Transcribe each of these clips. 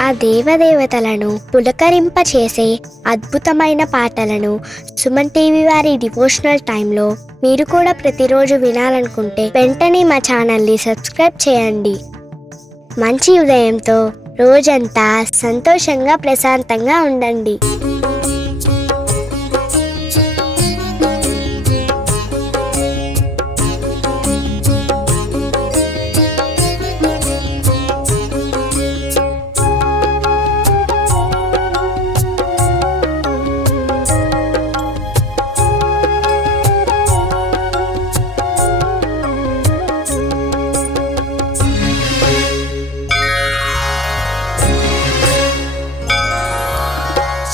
ఆ దేవదేవతలను పులకరింపచేసే అద్భుతమైన పాటలను సుమన్ టీవీ వారి డివోషనల్ టైంలో మీరు కూడా ప్రతిరోజు వినాలనుకుంటే వెంటనే మా ఛానల్ని సబ్స్క్రైబ్ చేయండి. మంచి ఉదయంతో రోజంతా సంతోషంగా ప్రశాంతంగా ఉండండి.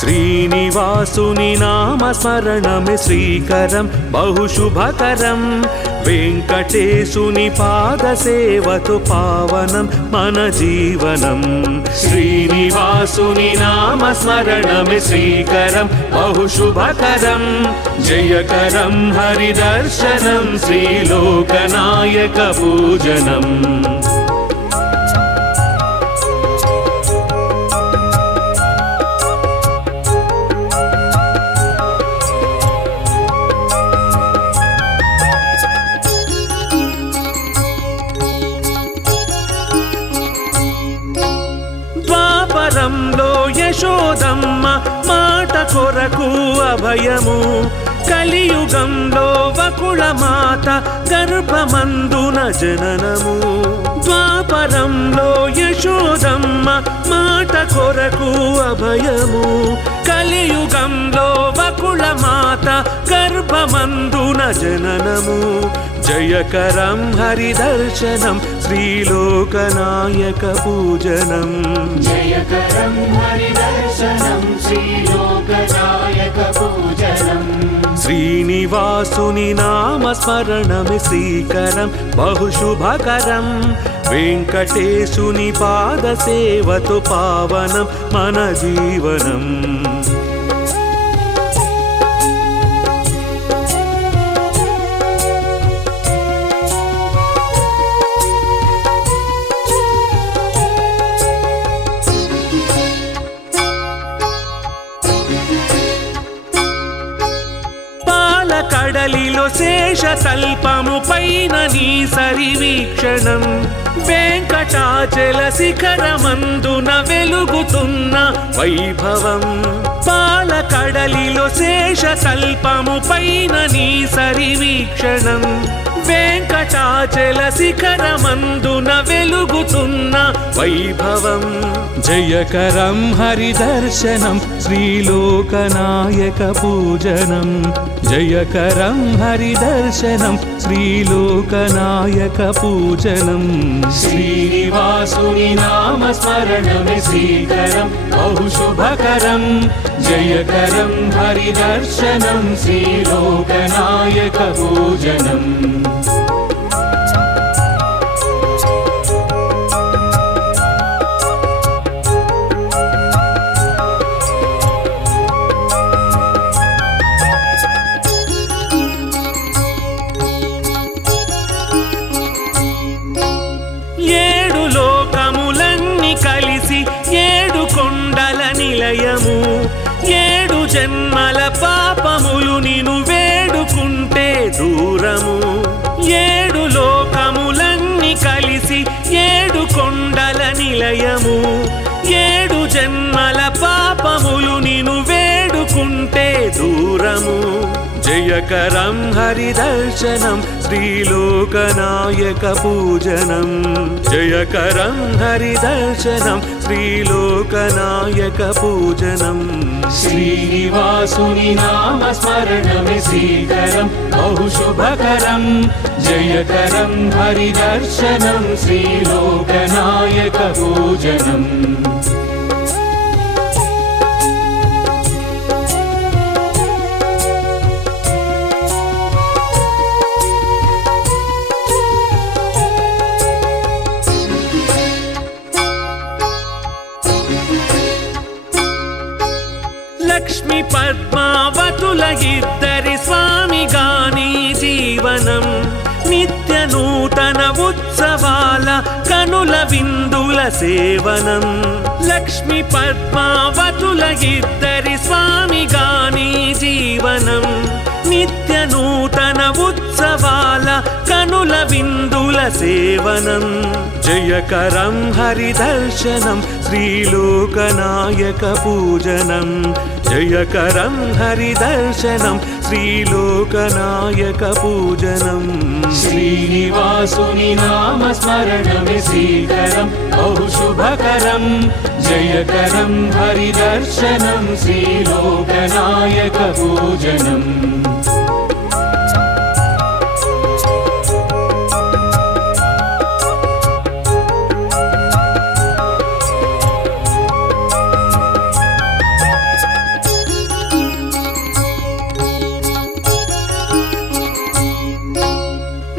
श्रीनिवासुनि नाम स्मरणमे श्रीकरं बहुशुभकरं वेंकटेशुनि पादसेवतु पावनं मन जीवनं श्रीनिवासुनि नाम स्मरणमे श्रीकरं बहुशुभकरं जयकरं हरिदर्शनं श्रीलोकनायक पूजनम् యశోదమ్మ మాట కొరకు అభయము కలియుగంలో వకుళ మాత గర్భమందున జననము ద్వాపరంలో యశోదమ్మ మాట కొరకు అభయము కలియుగంలో వకుళ మాత గర్భమందున జననము జయకరం హరిదర్శనం శ్రీలోకనాయక పూజనం జయకరం హరిదర్శనం శ్రీలోకనాయక పూజనం శ్రీనివాసుని నామ స్మరణమే శ్రీకరం బహుశుభకరం వెంకటేశుని పాద సేవతో పావనం మన జీవనం కడలిలో శేషతల్పము పైన నీ సరివీక్షణం వెంకటాచల శిఖరమందున వెలుగుతున్న వైభవం పాలకడలిలో శేషతల్పము పైన నీ సరివీక్షణం వెంకటాచల శిఖరమందున వెలుగుతున్న వైభవం జయకరం హరిదర్శనం శ్రీలోకనాయక పూజనం జయకరం హరిదర్శనం శ్రీలోకనాయక పూజనం శ్రీనివాసుని నామ స్మరణమే శ్రీకరం బహుశుభకరం జయకరం హరిదర్శనం శ్రీలోకనాయక పూజనం ఏడు జన్మల పాపములు నిను వేడుకుంటే దూరము ఏడు లోకములన్నీ కలిసి ఏడు కొండల నిలయము ఏడు జన్మల పాపములు నిను వేడుకుంటే దూరము జయకరం హరిదర్శనం శ్రీలోకనాయక పూజనం జయకరం హరిదర్శనం శ్రీలోకనాయక పూజనం శ్రీనివాసుని నామ స్మరణమే శ్రీకరం బహుశుభకరం జయకరం హరిదర్శనం శ్రీలోకనాయక పూజనం లక్ష్మి పద్మావతుల ఇద్దరి స్వామిగాని జీవనం నిత్య నూతన ఉత్సవాల కనుల విందుల సేవనం లక్ష్మీ పద్మావతుల ఇద్దరి స్వామిగాని జీవనం నిత్య నూతన ఉత్సవాల కనుల విందుల సేవనం జయకరం హరిదర్శనం శ్రీలోకనాయక పూజనం జయకరం హరిదర్శనం శ్రీలోకనాయక పూజనం శ్రీనివాసుని నామ స్మరణమే శ్రీకరం బహు శుభకరం జయకరం హరిదర్శనం శ్రీలోకనాయక పూజనం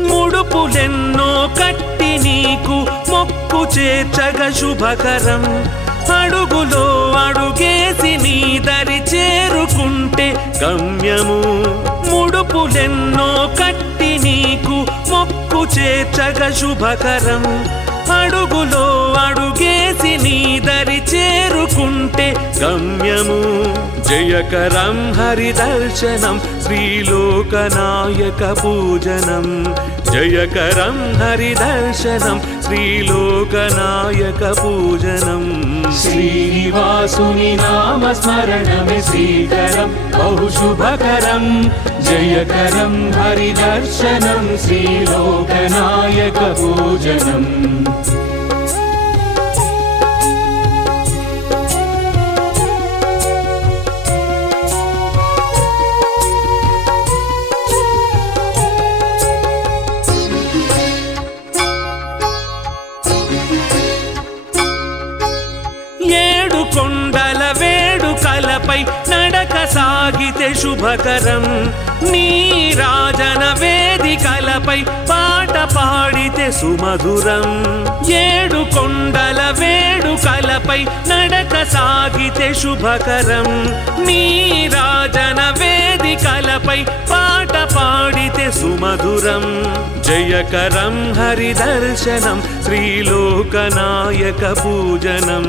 ముడుపులెన్నో కట్టి నీకు మొక్కు చేర్చగ శుభకరం అడుగులో అడుగేసి నీ దరి చేరుకుంటే గమ్యము ముడుపులెన్నో కట్టి నీకు మొక్కు చేర్చగ శుభకరం అడుగులో అడుగేసి నీ దరి చేరుకుంటే గమ్యము జయకరం హరిదర్శనం శ్రీలోకనాయక పూజనం జయకరం హరిదర్శనం శ్రీలోకనాయక పూజనం శ్రీనివాసుని నామ స్మరణమే శ్రీకరం బహు శుభకరం జయకరం హరిదర్శనం శ్రీలోకనాయక పూజనం కొండల వేడుకలపై నడక సాగితే శుభకరం నీ రాజన వేదికలపై పాట పాడితే సుమధురం ఏడు కొండల వేడుకలపై నడక సాగితే శుభకరం నీ రాజన వేదికలపై పాట పాడితే సుమధురం జయకరం హరిదర్శనం శ్రీలోకనాయక పూజనం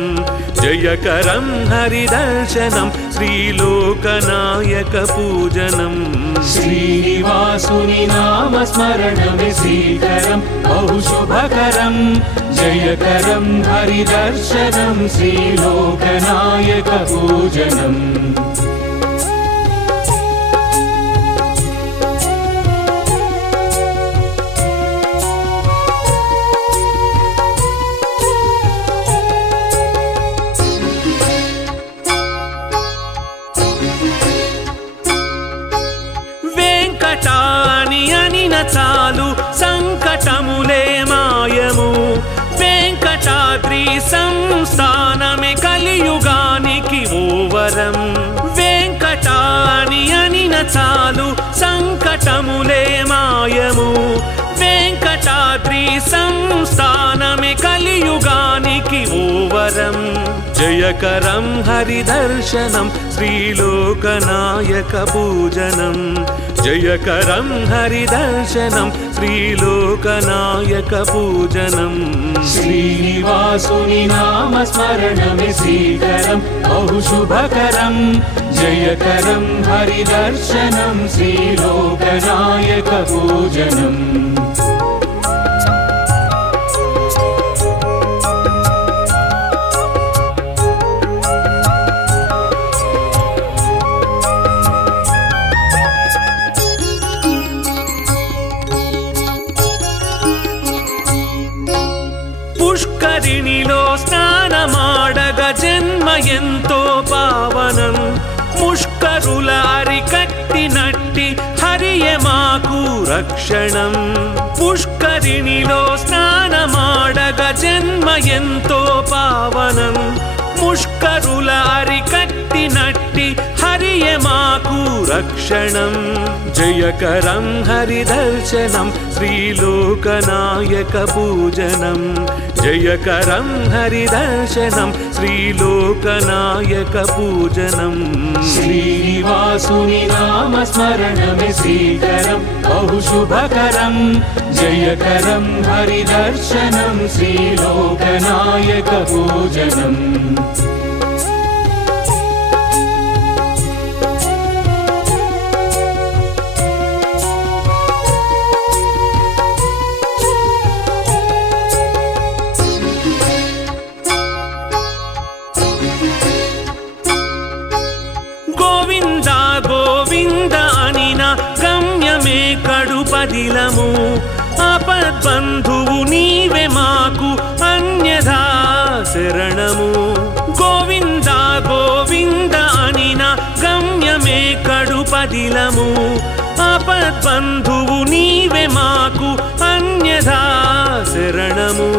జయకరం హరిదర్శనం శ్రీలోకనాయక పూజనం శ్రీనివాసుని నామ స్మరణమే శ్రీకరం బహు శుభకరం జయకరం హరిదర్శనం శ్రీలోకనాయక పూజనం చాలు సంకటములే మాయము వెంకటాద్రి సంస్థానమే కలియుగానికి ఓవరం వెంకటాని అనిన చాలు సంకటములే మాయము వెంకటాద్రి సంస్థానమే కలియుగానికి ఓవరం జయకరం హరిదర్శనం శ్రీలోకనాయక పూజనం జయకరం హరిదర్శనం శ్రీలోకనాయక పూజనం శ్రీనివాసుని నామ స్మరణమే శ్రీకరం బహు శుభకరం జయకరం హరిదర్శనం శ్రీలోకనాయక పూజనం పుష్కరిణిలో స్నానమాడగ జన్మ ఎంతో పావనం ముష్కరుల అరికట్టినట్టి హరియే మాకు రక్షణం పుష్కరిణిలో స్నానమాడగ జన్మ ఎంతో పావనం ముష్కరుల అరికట్టినట్టి హరియ हरिये माकु रक्षणं जयकरं हरिदर्शनं श्रीलोकनायक पूजनं जयकरं हरिदर्शनं श्रीलोकनायक पूजनं श्रीनिवासुनि नाम स्मरणमे श्रीकरं बहु शुभकरं जयकरं हरिदर्शनं श्रीलोकनायक पूजनम् కడుపదిలము ఆపద్బంధువు నీవే మాకు అన్యథా శరణము గోవింద గోవింద అనిన గమ్యమే కడుపదిలము ఆపద్బంధువు నీవే మాకు అన్యథా శరణము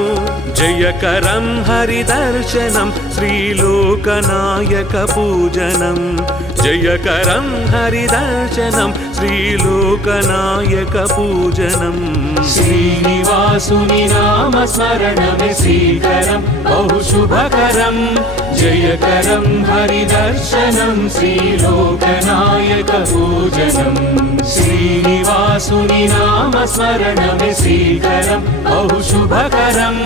జయకరం హరిదర్శనం శ్రీలోకనాయక పూజనం జయకరం హరిదర్శనం श्रीलोकनायक पूजनं श्रीनिवासुनि नाम स्मरणमे श्रीकरं बहु शुभकरं जयकरं हरिदर्शनं श्रीलोकनायक पूजनं श्रीनिवासुनि नाम स्मरणमे श्रीकरं बहु शुभकरं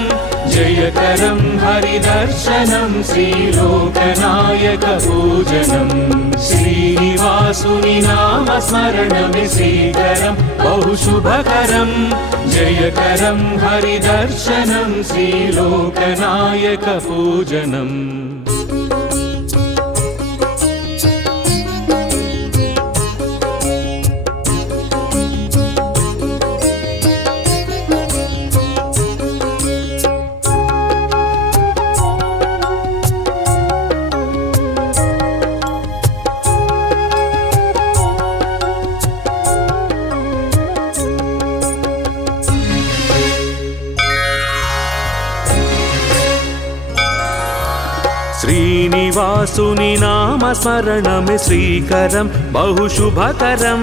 जयकरं हरिदर्शनं श्रीलोकनायक पूजनं श्रीनिवासुनि नाम स्मरणमे श्रीकरं बहु शुभकरं जयकरं हरिदर्शनं श्रीलोकनायक पूजनम् श्रीनिवासुनि नाम स्मरणमे श्रीकरं बहु शुभकरं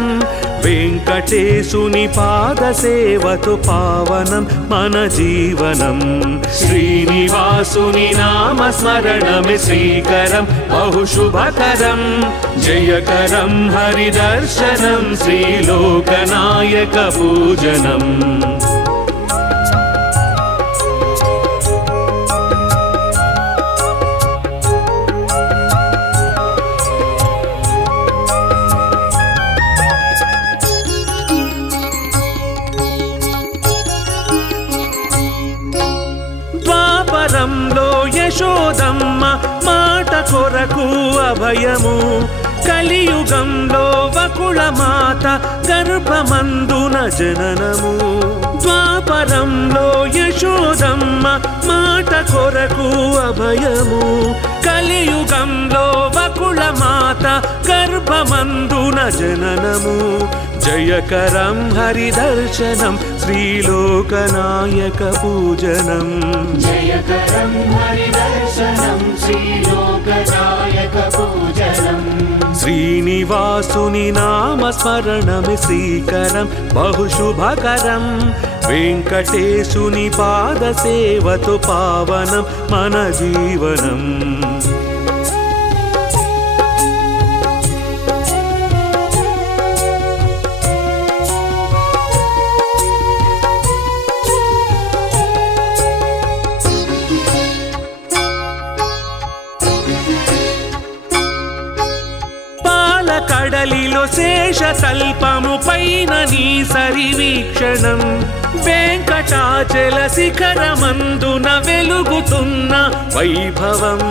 वेङ्कटेशुनि पादसेवतु पावनं मन जीवनं श्रीनिवासुनि नाम स्मरणमे श्रीकरं बहु शुभकरं जयकरं हरिदर्शनं श्रीलोकनायक पूजनम् యశోదమ్మ మాట కొరకు అభయము కలియుగంలో వకుళ మాత గర్భమందున జననము ద్వాపరంలో యశోదమ్మ మాట కొరకు అభయము కలియుగంలో వకుళ మాత గర్భమందున జననము జయకరం హరిదర్శనం శ్రీలోకనాయక పూజనం జయకరం హరిదర్శనం శ్రీలోకనాయక పూజనం శ్రీనివాసుని నామ స్మరణమి శ్రీకరం బహుశుభకరం వెంకటేశుని పాద సేవతో పావనం మన జీవనం కడలిలో శేషతల్పము పైన నీ సరివీక్షణం వెంకటాచల శిఖరమందున వెలుగుతున్న వైభవం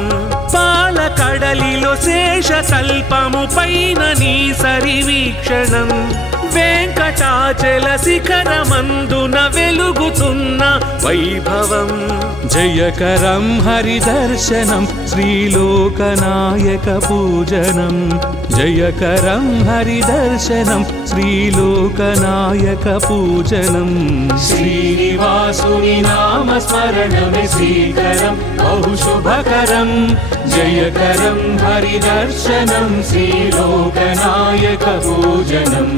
పాల కడలిలో శేషతల్పము పైన నీ సరివీక్షణం వెంకటాచల శిఖరమందున వెలుగుతున్న వైభవం జయకరం హరిదర్శనం శ్రీలోకనాయక పూజనం जयकरं हरिदर्शनं श्रीलोकनायक पूजनं श्रीनिवासुनि नाम स्मरणमे श्रीकरं बहुशुभकरं जयकरं हरिदर्शनं श्रीलोकनायक पूजनम्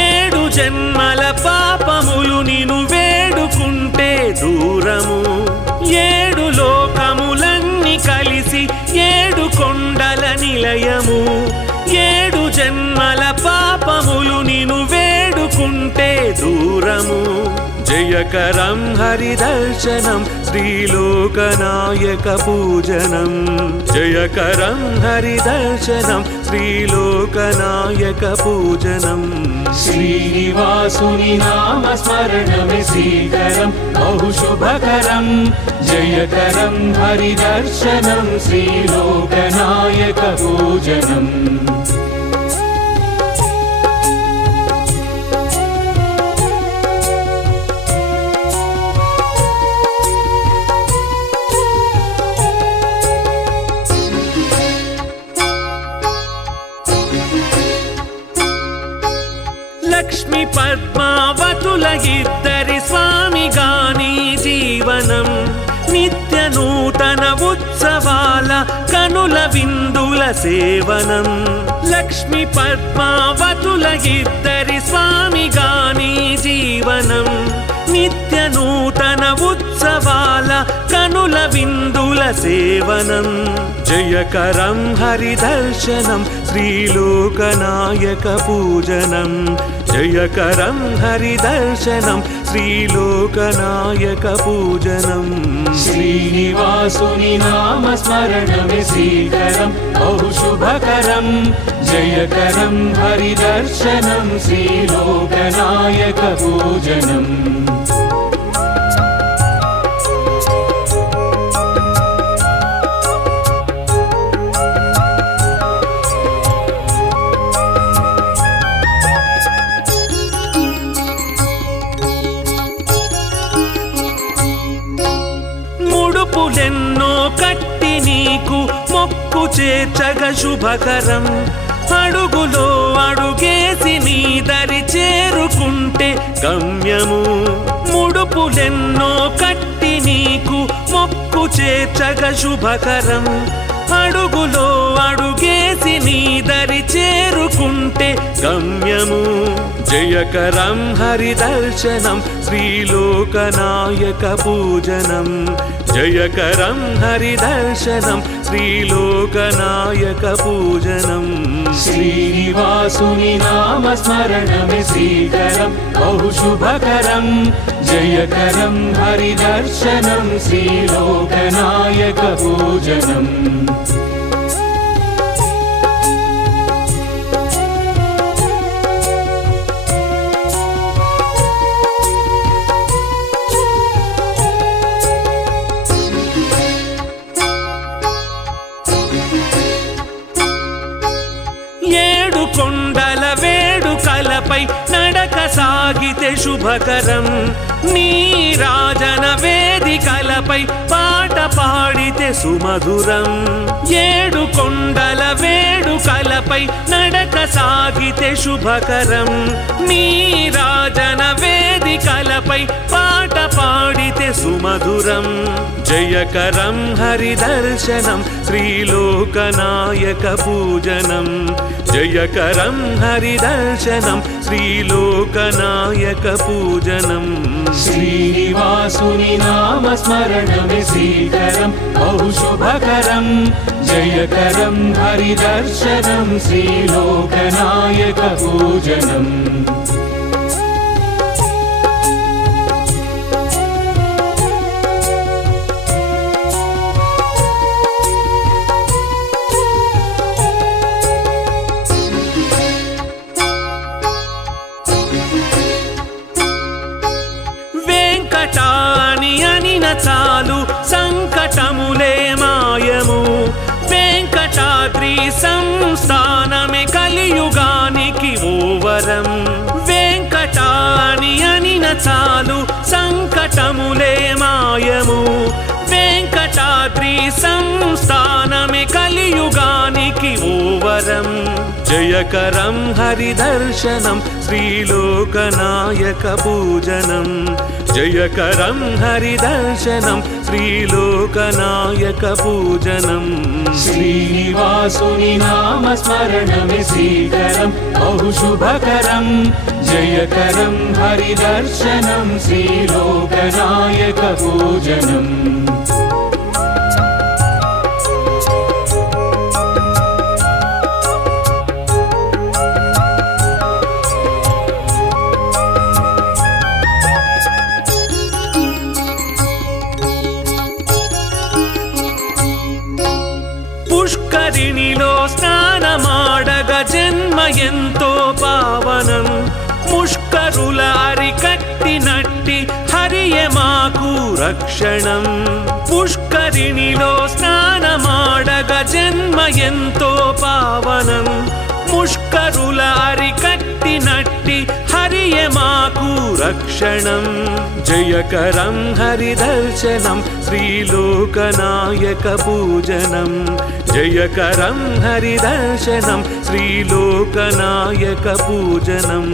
ఏడు జన్మల పాపములు నిను వేడుకుంటే దూరము ఏడు లోకములన్నీ కలిసి ఏడు కొండల నిలయము ఏడు జన్మల పాపములు నిను వేడుకుంటే దూరము జయకరం హరిదర్శనం శ్రీలోకనాయక పూజనం జయకరం హరిదర్శనం శ్రీలోకనాయక పూజనం श्रीनिवासुनि नाम स्मरणमे श्रीकरं बहुशुभकरं जयकरं हरिदर्शनं श्रीलोकनायक पूजनम् లక్ష్మి పద్మావతుల ఇద్దరి స్వామిగాని జీవనం నిత్య నూతన ఉత్సవాల కనుల విందుల సేవనం లక్ష్మి పద్మావతుల ఇద్దరి స్వామిగాని జీవనం నిత్య నూతన ఉత్సవాల కనుల విందుల సేవనం జయకరం హరిదర్శనం శ్రీలోకనాయక పూజనం జయకరం హరిదర్శనం శ్రీలోకనాయక పూజనం श्रीनिवासुनि नाम स्मरणमे श्रीकरं बहुशुभकरं जयकरं हरिदर्शनं श्रीलोकनायक पूजनम् ముడుపులెన్నో కట్టి నీకు మొక్కు చేర్చగ శుభకరం అడుగులో అడుగేసి నీ దరి చేరుకుంటే గమ్యము ముడుపులెన్నో కట్టి నీకు మొక్కు చేర్చగ శుభకరం అడుగులో అడుగేసి నీ దరి చేరుకుంటే గమ్యము జయకరం హరిదర్శనం శ్రీలోకనాయక పూజనం జయకరం హరిదర్శనం శ్రీలోకనాయక పూజనం श्रीनिवासुनि नाम स्मरणमे श्रीकरं बहुशुभकरं जयकरं हरिदर्शनं श्रीलोकनायक पूजनम् ఏడు కొండల వేడుకలపై నడక సాగితే శుభకరం నీ రాజన వేదికలపై పాట పాడితే సుమధురం ఏడు కొండల వేడుకలపై నడక సాగితే శుభకరం నీ రాజన వేదికలపై పాట పాడితే సుమధురం జయకరం హరిదర్శనం శ్రీలోకనాయక పూజనం జయకరం హరిదర్శనం శ్రీలోకనాయక పూజనం श्रीनिवासुनि नाम स्मरणमे श्रीकरं बहुशुभकरं जयकरं हरिदर्शनं श्रीलोकनायक पूजनम् కలియుగానికి ఓవరం వెంకటాని అనిన చాలు సంకటములే మాయము వెంకటాద్రి సంస్థానమే కలియుగానికి ఓవరం జయకరం హరిదర్శనం శ్రీలోకనాయక పూజనం జయకరం హరిదర్శనం శ్రీలోకనాయక పూజనం శ్రీనివాసుని నామస్మరణమే శ్రీకరం బహుశుభకరం జయకరం హరిదర్శనం శ్రీలోకనాయక పూజనం పుష్కరిణిలో స్నానమాడగ జన్మ ఎంతో పావనం ముష్కరుల అరికట్టినట్టి హరియే మాకు రక్షణం పుష్కరిణిలో స్నానమాడగ జన్మ ఎంతో పావనం ముష్కరుల అరికట్టినట్టి హరియే మాకు రక్షణం జయకరం హరిదర్శనం శ్రీలోకనాయక పూజనం జయకరం హరిదర్శనం శ్రీలోకనాయక పూజనం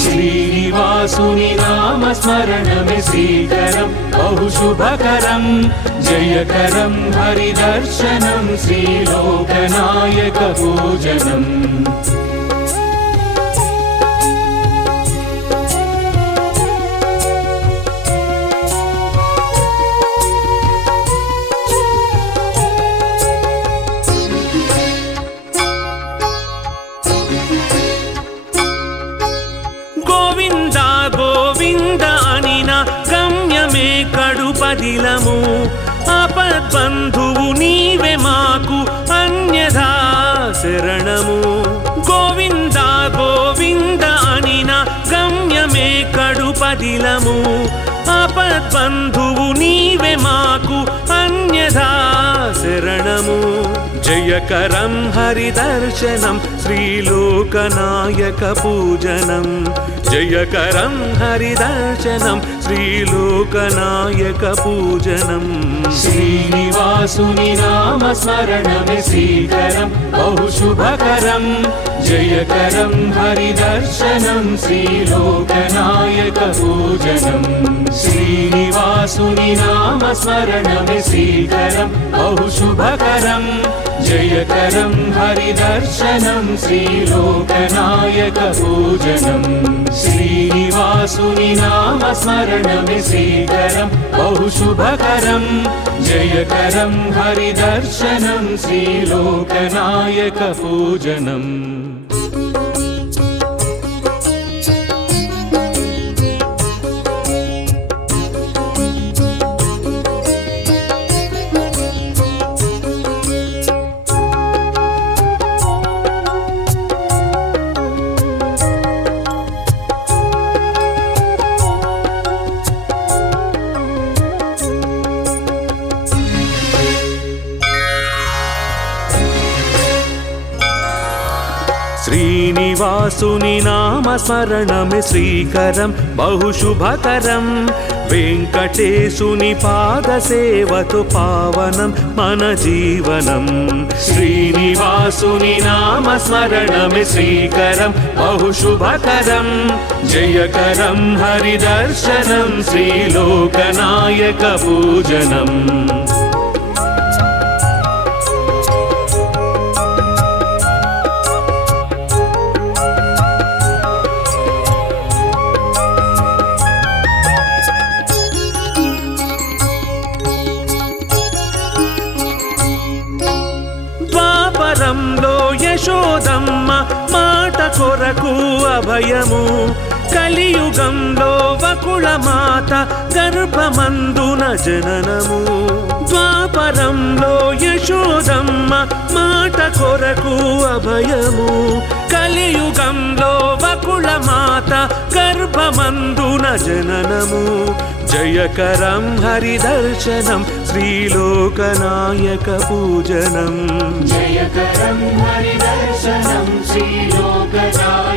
శ్రీనివాసుని నామస్మరణమే శ్రీకరం బహుశుభకరం జయకరం హరిదర్శనం శ్రీలోకనాయక పూజనం కడుపదిలము ఆపద్బంధువు నీవే మాకు అన్యథా శరణము గోవింద గోవింద అనిన గమ్యమే కడుపదిలము ఆపద్బంధువు నీవే మాకు అన్యథా శరణము జయకరం హరిదర్శనం శ్రీలోకనాయక పూజనం జయకరం హరిదర్శనం శ్రీలోకనాయక పూజనం శ్రీనివాసుని నామస్మరణమే శ్రీకరం బహుశుభకరం జయకరం హరిదర్శనం శ్రీలోకనాయక పూజనం శ్రీనివాసుని నామస్మరణమే శ్రీకరం బహుశుభకరం జయకరం హరిదర్శనం శ్రీలోకనాయక పూజనం శ్రీనివాసుని నామస్మరణమే శ్రీకరం బహుశుభకరం జయకరం హరిదర్శనం శ్రీలోకనాయక పూజనం శ్రీనివాసుని నామస్మరణమే శ్రీకరం బహుశుభకరం వెంకటేశుని పాదసేవతో పావనం మన జీవనం శ్రీనివాసుని నామస్మరణమే శ్రీకరం బహుశుభకరం జయకరం హరిదర్శనం శ్రీలోకనాయక పూజనం యశోదమ్మ మాట కొరకు అభయము కలియుగంలో వకుళ మాత గర్భమందున జననము ద్వాపరంలో యశోదమ్మ మాట కొరకు అభయము కలియుగంలో వకుళ మాత గర్భమందున జననము జయకరం హరిదర్శనం శ్రీలోకనాయక పూజనం జయకరం హరిదర్శనం శ్రీలోకనాయక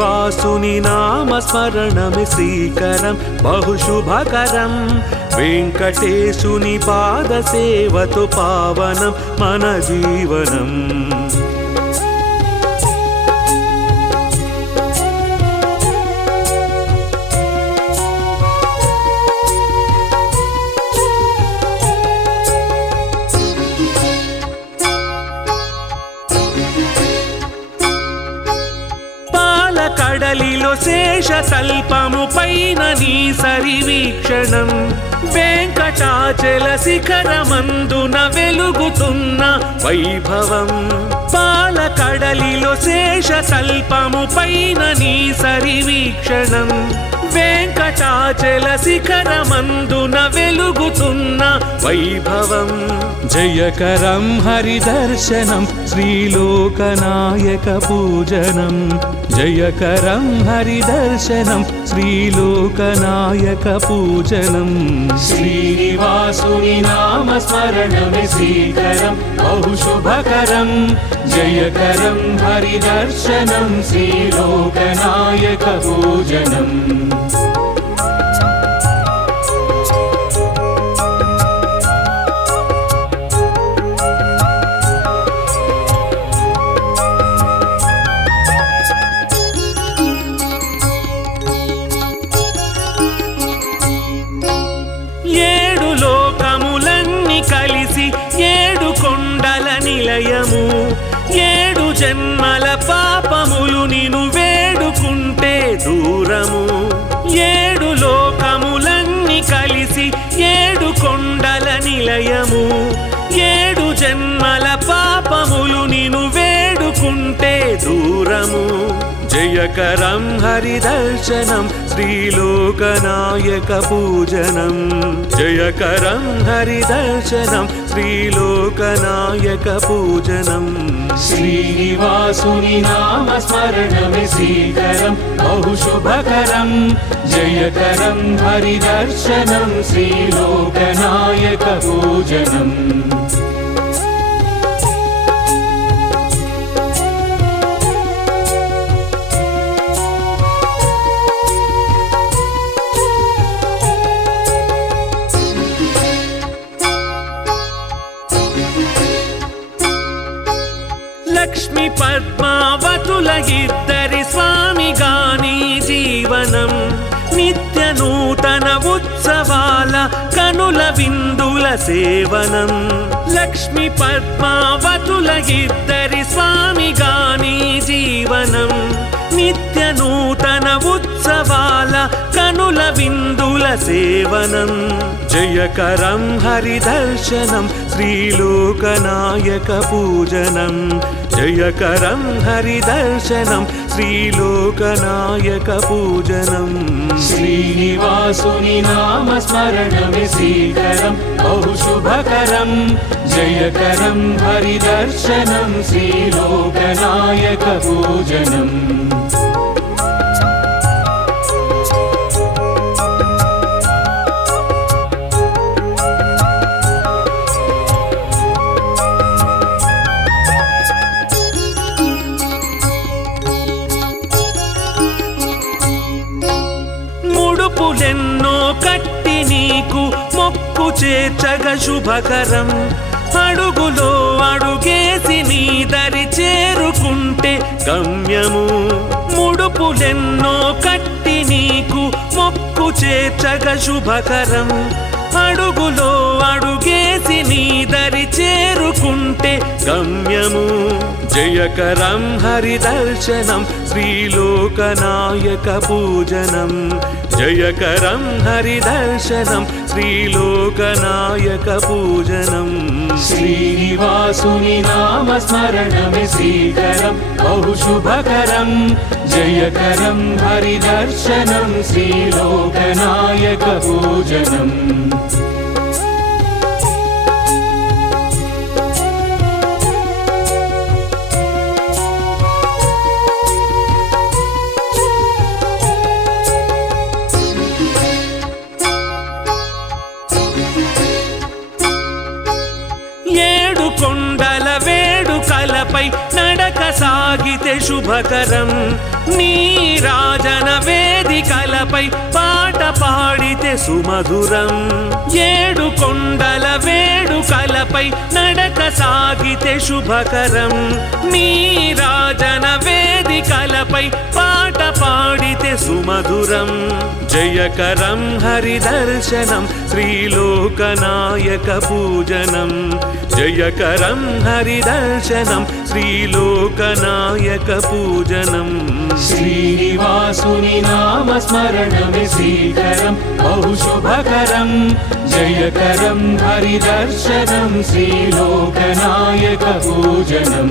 శ్రీనివాసుని నామస్మరణమే శ్రీకరం బహుశుభకరం వెంకటేశుని పాదసేవతో పావనం మన జీవనం కడలిలో శేషతల్పము పైన నీ సరివీక్షణం వెంకటాచల శిఖరమందున వెలుగుతున్న వైభవం పాలకడలిలో శేషతల్పము పైన నీ సరివీక్షణం వెంకటాచల శిఖరమందున వెలుగుతున్న వైభవం జయకరం హరిదర్శనం శ్రీలోకనాయక పూజనం జయకరం హరిదర్శనం శ్రీలోకనాయక పూజనం శ్రీనివాసుని నామస్మరణమే శ్రీకరం బహుశుభకరం జయకరం హరిదర్శనం శ్రీలోకనాయక పూజనం నిలయము ఏడు జన్మల పాపములు నిను వేడుకుంటే దూరము ఏడు లోకములన్నీ కలిసి ఏడు కొండల నిలయము ఏడు జన్మల పాపములు నిను వేడుకుంటే దూరము జయకరం హరిదర్శనం శ్రీలోకనాయక పూజనం జయకరం హరిదర్శనం శ్రీలోకనాయక పూజనం శ్రీనివాసుని నామస్మరణమే శ్రీకరం బహుశుభకరం జయకరం హరిదర్శనం శ్రీలోకనాయక పూజనం లక్ష్మి పద్మావతుల ఇద్దరి స్వామిగాని జీవనం నిత్య నూతన ఉత్సవాల కనుల విందుల సేవనం లక్ష్మి పద్మావతుల ఇద్దరి స్వామిగాని జీవనం నిత్య నూతన ఉత్సవాల కనుల విందుల సేవనం జయకరం హరిదర్శనం శ్రీలోకనాయక పూజనం జయకరం హరిదర్శనం శ్రీలోకనాయక పూజనం శ్రీనివాసుని నామస్మరణమే శ్రీకరం బహుశుభకరం జయకరం హరిదర్శనం శ్రీలోకనాయక పూజనం ముడుపులెన్నో కట్టి నీకు మొక్కు చేర్చగ శుభకరం అడుగులో అడుగేసి నీ దరి చేరుకుంటే గమ్యము ముడుపులెన్నో కట్టి నీకు మొక్కు చేర్చగ శుభకరం అడుగులో అడుగేసి నీ దరి చేరుకుంటే గమ్యము జయకరం హరిదర్శనం శ్రీలోకనాయక పూజనం జయకరం హరిదర్శనం శ్రీలోకనాయక పూజనం శ్రీనివాసుని నామస్మరణమే శ్రీకరం బహుశుభకరం జయకరం హరిదర్శనం శ్రీలోకనాయక పూజనం కొండల వేడుకలపై నడక సాగితే శుభకరం నీరాజన వేదికలపై పాట పాడితే సుమధురం ఏడు కొండల వేడుకలపై నడక సాగితే శుభకరం నీరాజన వేదికలపై పాట పాడితే సుమధురం జయకరం హరిదర్శనం శ్రీలోకనాయక పూజనం జయకరం హరిదర్శనం శ్రీలోకనాయక పూజనం శ్రీనివాసుని నామస్మరణమే శ్రీకరం బహుశుభకరం జయకరం హరిదర్శనం శ్రీలోకనాయక పూజనం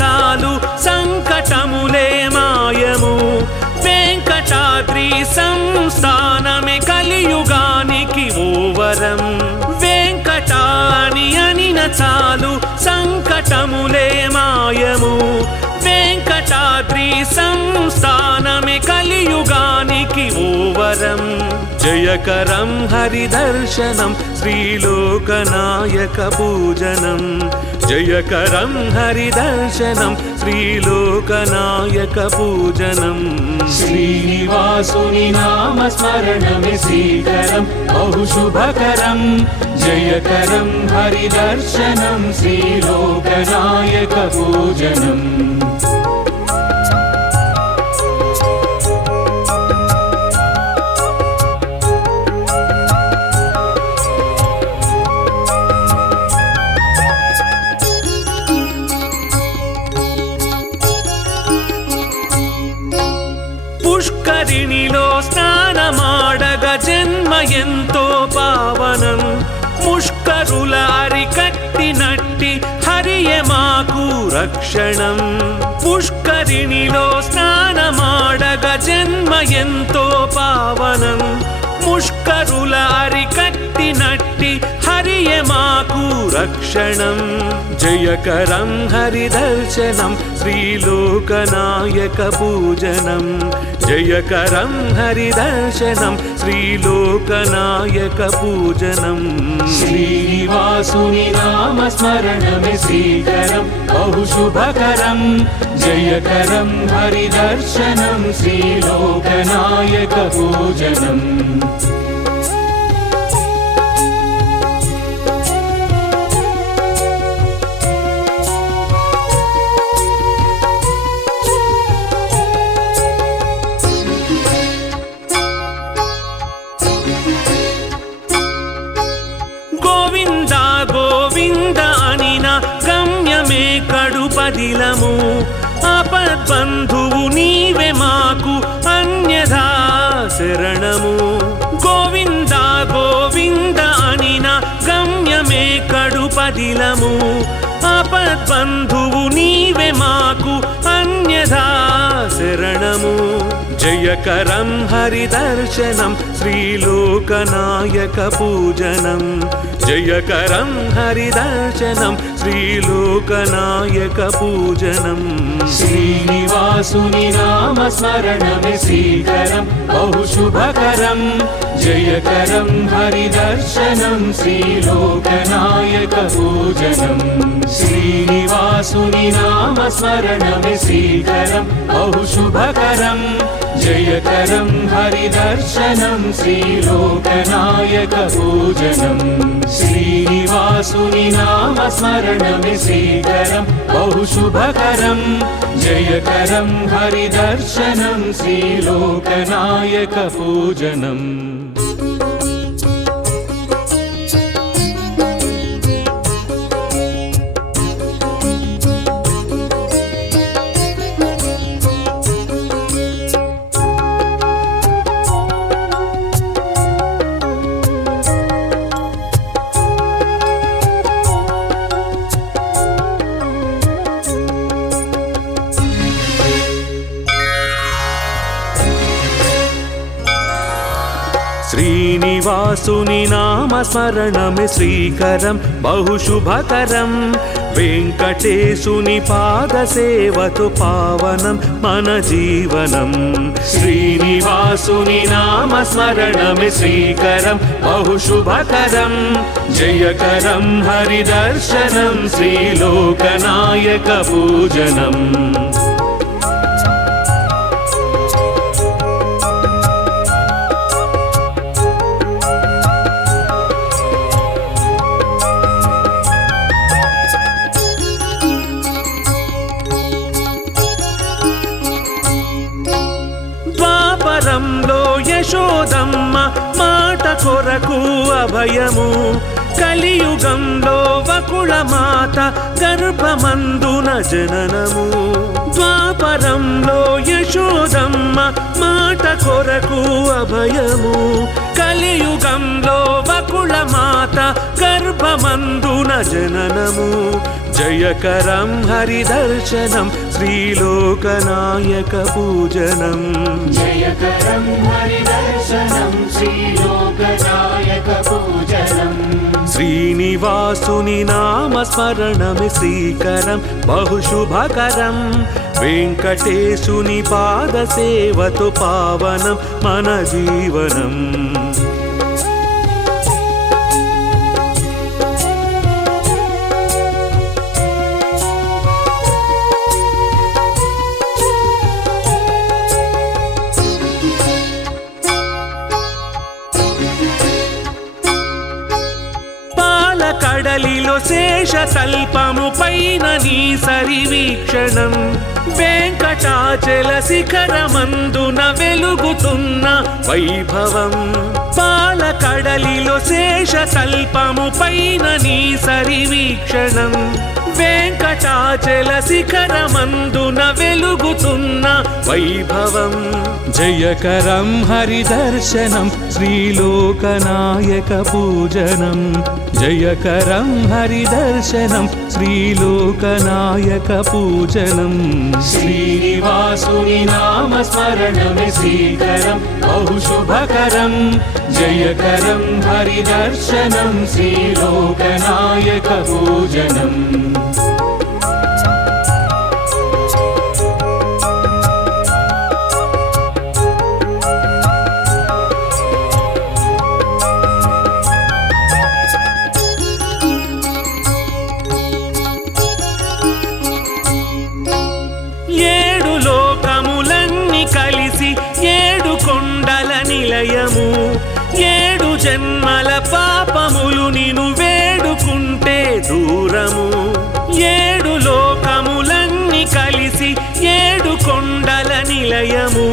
చాలు సంకటములే మాయము వెంకటాద్రి సంస్థానమే కలియుగానికి ఓవరం వెంకటాని అనిన చాలు సంకటములే మాయము వెంకటాద్రి సంస్థానమే కలియుగానికి ఓవరం జయకరం హరిదర్శనం శ్రీలోకనాయక పూజనం జయకరం హరిదర్శనం శ్రీలోకనాయక పూజనం శ్రీనివాసుని నామస్మరణమే శ్రీకరం బహుశుభకరం జయకరం హరిదర్శనం శ్రీలోకనాయక పూజనం పుష్కరిణిలో స్నానమాడగ జన్మ ఎంతో పావనం ముష్కరుల అరికట్టినట్టి హరియే మాకు రక్షణం పుష్కరిణిలో స్నానమాడగ జన్మ ఎంతో పావనం ముష్కరుల అరికట్టినట్టి హరియే మాకు రక్షణం జయకరం హరిదర్శనం శ్రీలోకనాయక పూజనం జయకరం హరిదర్శనం శ్రీలోకనాయక పూజనం శ్రీనివాసుని నామస్మరణమే శ్రీకరం బహుశుభకరం జయకరం హరిదర్శనం శ్రీలోకనాయక పూజనం కడుపదిలము ఆపద్బంధువు నీవే మాకు అన్యథా శరణము గోవింద గోవింద అనిన గమ్యమే కడుపదిలము ఆపద్బంధువు నీవే మాకు అన్యథా శరణము జయకరం హరిదర్శనం శ్రీలోకనాయక పూజనం జయకరం హరిదర్శనం శ్రీలోకనాయక పూజనం శ్రీనివాసుని నామస్మరణమే శ్రీకరం బహుశుభకరం జయకరం హరిదర్శనం శ్రీలోకనాయక పూజనం శ్రీనివాసుని నామస్మరణమే శ్రీకరం బహుశుభకరం జయకరం హరిదర్శనం శ్రీలోకనాయక పూజనం శ్రీనివాసుని నామస్మరణమే శ్రీకరం బహుశుభకరం జయకరం హరిదర్శనం శ్రీలోకనాయక పూజనం శ్రీనివాసుని నామస్మరణమే శ్రీకరం బహుశుభకరం వెంకటేశుని పాదసేవతో పావనం మన జీవనం శ్రీనివాసుని నామస్మరణమే శ్రీకరం బహుశుభకరం జయకరం హరిదర్శనం శ్రీలోకనాయక పూజనం యశోదమ్మ మాట కొరకు అభయము కలియుగంలో వకుళ మాత గర్భమందున జననము ద్వాపరంలో యశోదమ్మ మాట కొరకు అభయము కలియుగంలో వకుళ మాత గర్భమందున జననము జయకరం హరిదర్శనం శ్రీలోకనాయక పూజనం జయకరం హరిదర్శనం శ్రీలోకనాయక పూజనం శ్రీనివాసుని నామస్మరణమే శ్రీకరం బహుశుభకరం వెంకటేశుని పాదసేవతో పావనం మన జీవనం కడలిలో శేషతల్పము పైన నీ సరివీక్షణం వెంకటాచల శిఖరమందున వెలుగుతున్న వైభవం పాల కడలిలో శేషతల్పము పైన నీ సరివీక్షణం వెంకటాచల శిఖరమందున వెలుగుతున్న వైభవం జయకరం హరిదర్శనం శ్రీలోకనాయక పూజనం జయకరం హరిదర్శనం శ్రీలోకనాయక పూజనం శ్రీనివాసుని నామస్మరణమే శ్రీకరం బహుశుభకరం జయకరం హరిదర్శనం శ్రీలోకనాయక పూజనం నిలయము ఏడు జన్మల పాపములు నిను వేడుకుంటే దూరము ఏడు లోకములన్నీ కలిసి ఏడు కొండల నిలయము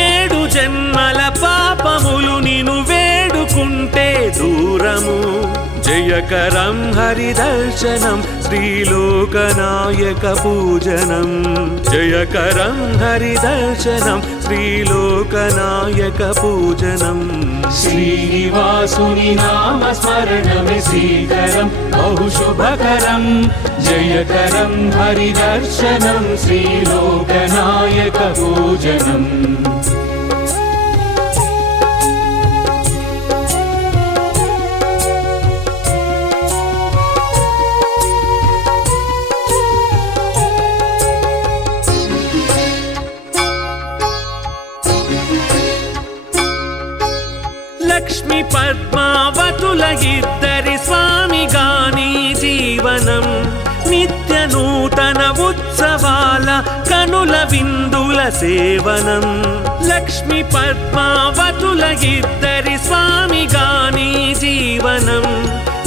ఏడు జన్మల పాపములు నిను వేడుకుంటే దూరము జయకరం హరిదర్శనం శ్రీలోకనాయక పూజనం జయకరం హరిదర్శనం శ్రీలోకనాయక పూజనం శ్రీనివాసుని నామస్మరణమే శ్రీకరం బహుశుభకరం జయకరం హరిదర్శనం శ్రీలోకనాయక పూజనం లక్ష్మి పద్మావతుల ఇద్దరి స్వామిగాని జీవనం నిత్య నూతన ఉత్సవాల కనుల విందుల సేవనం లక్ష్మి పద్మావతుల ఇద్దరి స్వామిగాని జీవనం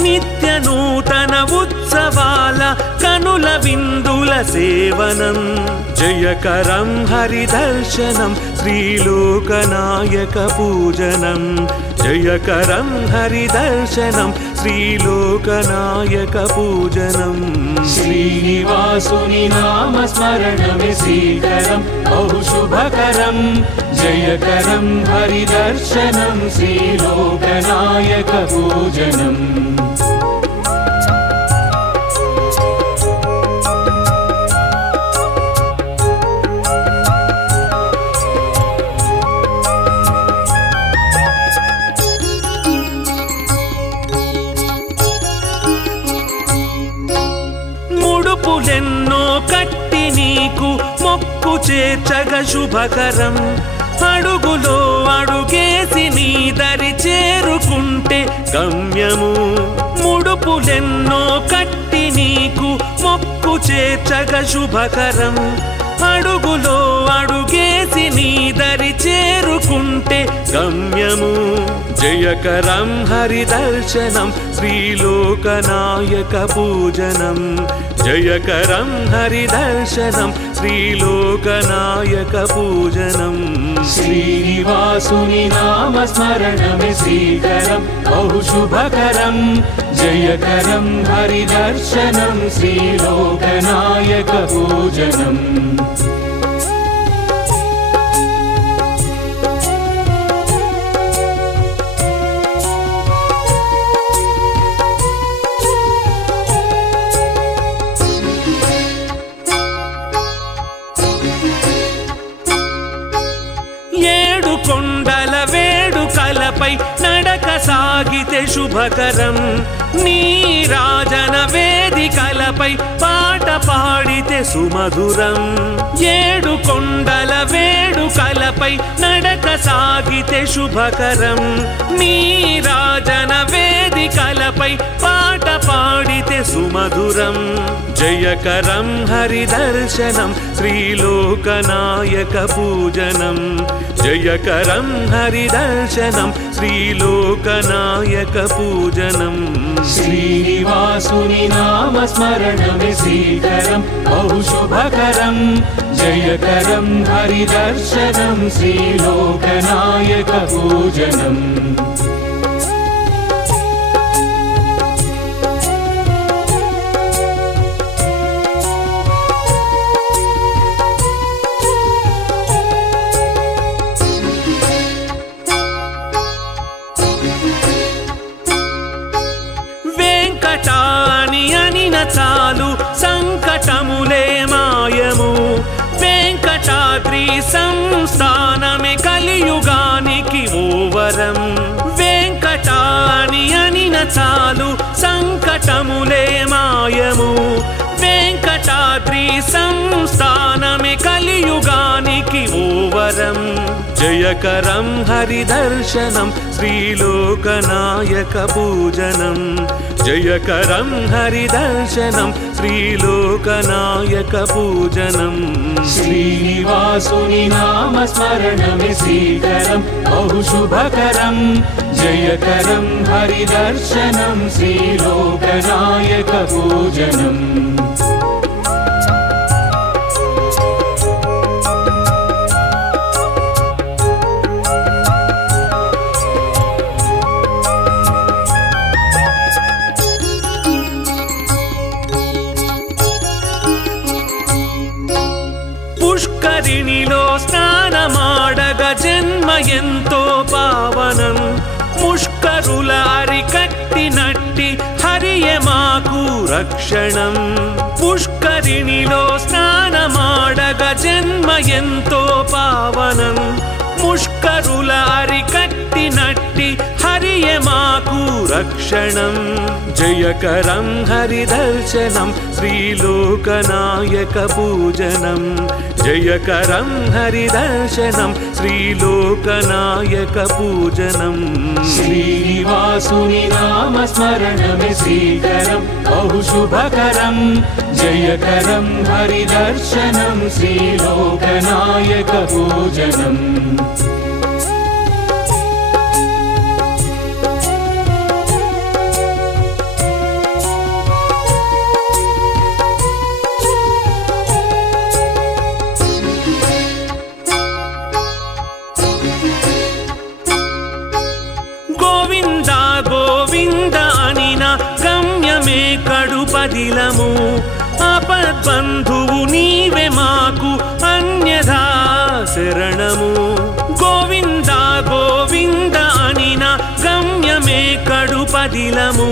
నిత్య నూతన ఉత్సవాల కనుల విందుల సేవనం జయకరం హరిదర్శనం శ్రీలోకనాయక పూజనం జయకరం హరిదర్శనం శ్రీలోకనాయక పూజనం శ్రీనివాసుని నామస్మరణమే శ్రీకరం బహుశుభకరం జయకరం హరిదర్శనం శ్రీలోకనాయక పూజనం చేర్చగ శుభకరం అడుగులో అడుగేసి నీ దరి చేరుకుంటే గమ్యము ముడుపులెన్నో కట్టి నీకు మొక్కు చేర్చగ శుభకరం అడుగులో అడుగేసి నీ దరి చేరుకుంటే గమ్యము జయకరం హరిదర్శనం శ్రీలోకనాయక పూజనం జయకరం హరిదర్శనం శ్రీలోకనాయక పూజనం శ్రీనివాసుని నామస్మరణమే శ్రీకరం బహుశుభకరం జయకరం హరిదర్శనం శ్రీలోకనాయక పూజనం కొండల వేడుకలపై నడక సాగితే శుభకరం నీ రాజన వేదికలపై పాట పాడితే సుమధురం ఏడు కొండల వేడుకలపై నడక సాగితే శుభకరం నీ రాజన వేదికలపై పాట పాడితే సుమధురం జయకరం హరిదర్శనం శ్రీలోకనాయక పూజనం జయకరం హరిదర్శనం శ్రీలోకనాయక పూజనం శ్రీనివాసుని నామస్మరణమే శ్రీకరం బహుశుభకరం జయకరం హరిదర్శనం శ్రీలోకనాయక పూజనం చాలు సంకటములే మాయము వెంకటాద్రి సంస్థానమే కలియుగానికి ఓవరం వెంకటాని అనిన చాలు సంకటములే మాయము వెంకటాద్రి సంస్థానమే కలియుగానికి ఓవరం జయకరం హరిదర్శనం శ్రీలోకనాయక పూజనం జయకరం హరిదర్శనం శ్రీలోకనాయక పూజనం శ్రీనివాసుని నామస్మరణమే శ్రీకరం బహుశుభకరం జయకరం హరిదర్శనం శ్రీలోకనాయక పూజనం పుష్కరిణిలో స్నానమాడగ జన్మ ఎంతో పావనం ముష్కరుల అరికట్టినట్టి హరియే మాకు రక్షణం పుష్కరిణిలో స్నానమాడగ జన్మ ఎంతో పావనం ముష్కరుల అరికట్టినట్టి హరియే మాకు రక్షణం జయకరం హరిదర్శనం శ్రీలోకనాయక పూజనం జయకరం హరిదర్శనం శ్రీలోకనాయక పూజనం శ్రీనివాసుని నామస్మరణమే శ్రీకరం బహుశుభకరం జయకరం హరిదర్శనం శ్రీలోకనాయక పూజనం కడుపదిలము ఆపద్బంధువు నీవే మాకు అన్యథా శరణము గోవింద గోవింద అనిన గమ్యమే కడుపదిలము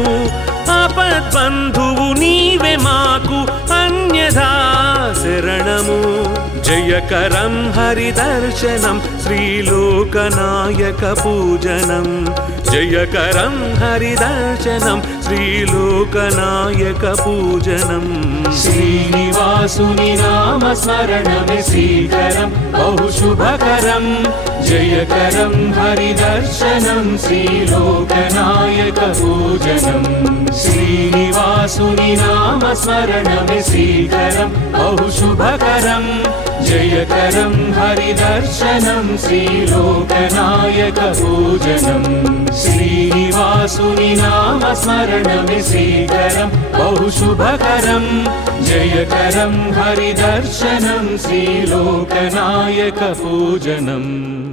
ఆపద్బంధువు నీవే మాకు అన్యథా శరణము जयकरं हरिदर्शनं श्रीलोकनायकपूजनं जयकरं हरिदर्शनं श्रीलोकनायकपूजनं श्रीनिवासुनि नाम स्मरणमे श्रीकरं बहु शुभकरं जयकरं हरिदर्शनं श्रीलोकनायकपूजनं श्रीनिवासुनि नाम स्मरणमे श्रीकरं बहु शुभकरं जयकरं हरिदर्शनं श्रीलोकनायकपूजनं श्रीनिवासुनि नाम स्मरणमे श्रीकरं बहु शुभकरं जयकरं हरिदर्शनं श्रीलोकनायकपूजनम्।